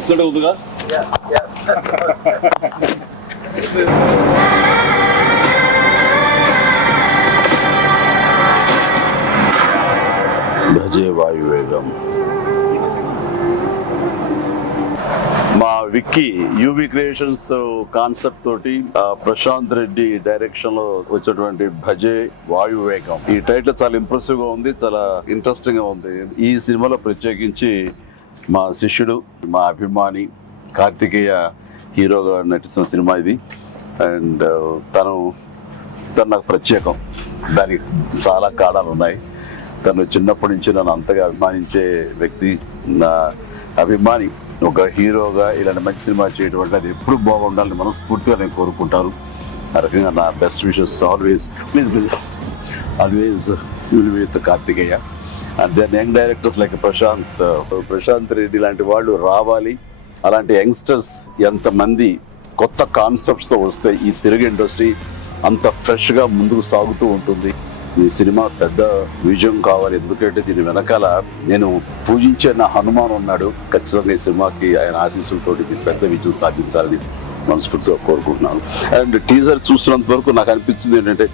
ఇస్తుంటే ఉందిగా భజే వాయువేగం మా విక్కీ యూవి క్రియేషన్స్ కాన్సెప్ట్ తోటి ప్రశాంత్ రెడ్డి డైరెక్షన్లో వచ్చినటువంటి భజే వాయువేగం ఈ టైటిల్ చాలా ఇంప్రెసివ్గా ఉంది చాలా ఇంట్రెస్టింగ్గా ఉంది. ఈ సినిమాలో ప్రత్యేకించి మా శిష్యుడు మా అభిమాని కార్తికేయ హీరోగా నటిస్తున్న సినిమా ఇది. అండ్ తను తను నాకు ప్రత్యేకం. దానికి చాలా కారణాలు ఉన్నాయి. తను చిన్నప్పటి నుంచి నన్ను అంతగా అభిమానించే వ్యక్తి నా అభిమాని ఒక హీరోగా ఇలాంటి మంచి సినిమా చేయడం అంటే అది ఎప్పుడు బాగుండాలని మనస్ఫూర్తిగా నేను కోరుకుంటాను. ఆ రకంగా నా best wishes always please please always will with Karthikeya. And then young directors like Prashanth Prashanth Reddy లాంటి వాళ్ళు రావాలి. అలాంటి యంగ్స్టర్స్ ఎంతమంది కొత్త కాన్సెప్ట్స్తో వస్తే ఈ తెలుగు ఇండస్ట్రీ అంత ఫ్రెష్గా ముందుకు సాగుతూ ఉంటుంది. ఈ సినిమా పెద్ద విజయం కావాలి. ఎందుకంటే దీని వెనకాల నేను పూజించే నా హనుమాన్ ఉన్నాడు. ఖచ్చితంగా ఈ సినిమాకి ఆయన ఆశీస్సులతోటి పెద్ద విజయం సాధించాలని మనస్ఫూర్తిగా కోరుకుంటున్నాను. అండ్ టీజర్ చూసినంత వరకు నాకు అనిపించింది ఏంటంటే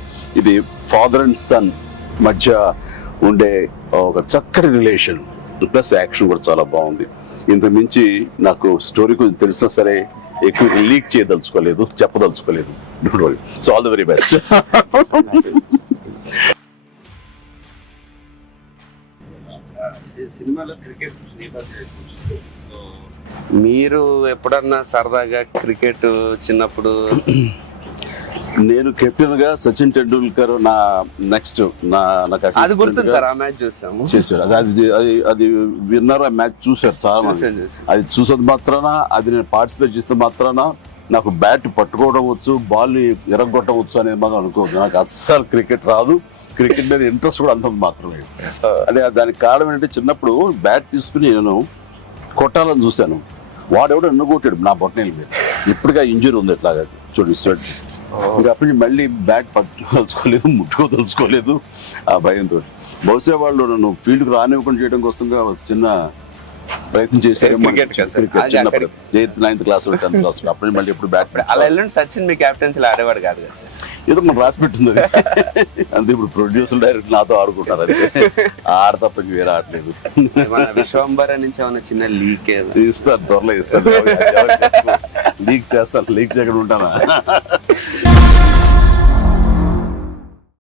ఇది ఫాదర్ అండ్ సన్ మధ్య ఉండే ఒక చక్కటి రిలేషన్ ప్లస్ యాక్షన్ కూడా చాలా బాగుంది. ఇంత మించి నాకు స్టోరీ కొంచెం తెలిసినా సరే ఎక్కువ లీక్ చేయదలుచుకోలేదు చెప్పదలుచుకోలేదు. Don't worry so all the very best మీరు ఎప్పుడన్నా సరదాగా క్రికెట్ చిన్నప్పుడు నేను కెప్టెన్గా సచిన్ టెండూల్కర్ నా నెక్స్ట్ నా నాకు అది గుర్తుంది సార్ ఆ మ్యాచ్ చూసాము. చేశాడు. అది అది అది అది విన్నర్ ఆ మ్యాచ్ చూశారు చాలా. అది చూసేది మాత్రాన? అది నేను పార్టిసిపేట్ చేస్తే మాత్రాన? నాకు బ్యాట్ పట్టుకోవడం వచ్చు బాల్ ఎరగొట్టవచ్చు అనేది మాత్రం అనుకోవద్దు. నాకు అస్సలు క్రికెట్ రాదు. క్రికెట్ మీద ఇంట్రెస్ట్ కూడా అంత మాత్రమే అంటే దానికి కారణం ఏంటంటే చిన్నప్పుడు బ్యాట్ తీసుకుని నేను కొట్టాలని చూశాను. వాడెవడో ఎన్ను కొట్టాడు నా బొట్టనేల మీద. ఇప్పటికే ఇంజరీ ఉంది ఎట్లాగా చూడండి ఇంకా అప్పటి నుంచి మళ్ళీ బ్యాట్ పట్టుకోదలుచుకోలేదు ముట్టుకోదలుచుకోలేదు. ఆ భయంతో. బహుశా వాళ్ళు నన్ను ఫీల్డ్కి రానివ్వకుండా చేయడం కోసంగా ఒక చిన్న ప్రయత్నం చేశారు eighth ninth class tenth class అప్పటి నుంచి మళ్ళీ ఎప్పుడు బ్యాట్ అలా వెళ్ళండి సచిన్ మీ క్యాప్టెన్సీలో ఆడేవాడు కాదు కదా సార్. ఏదో మనం రాసి పెట్టింది. అంతే ఇప్పుడు ప్రొడ్యూసర్ డైరెక్ట్ నాతో ఆడుకుంటారు అది. ఆడ తప్ప వేరే ఆడలేదు మన విశ్వంబర నుంచి ఏమైనా చిన్న లీక్ ఇస్తారు త్వరలో ఇస్తారు లీక్ చేస్తాను లీక్ చేయకుండా ఉంటానా?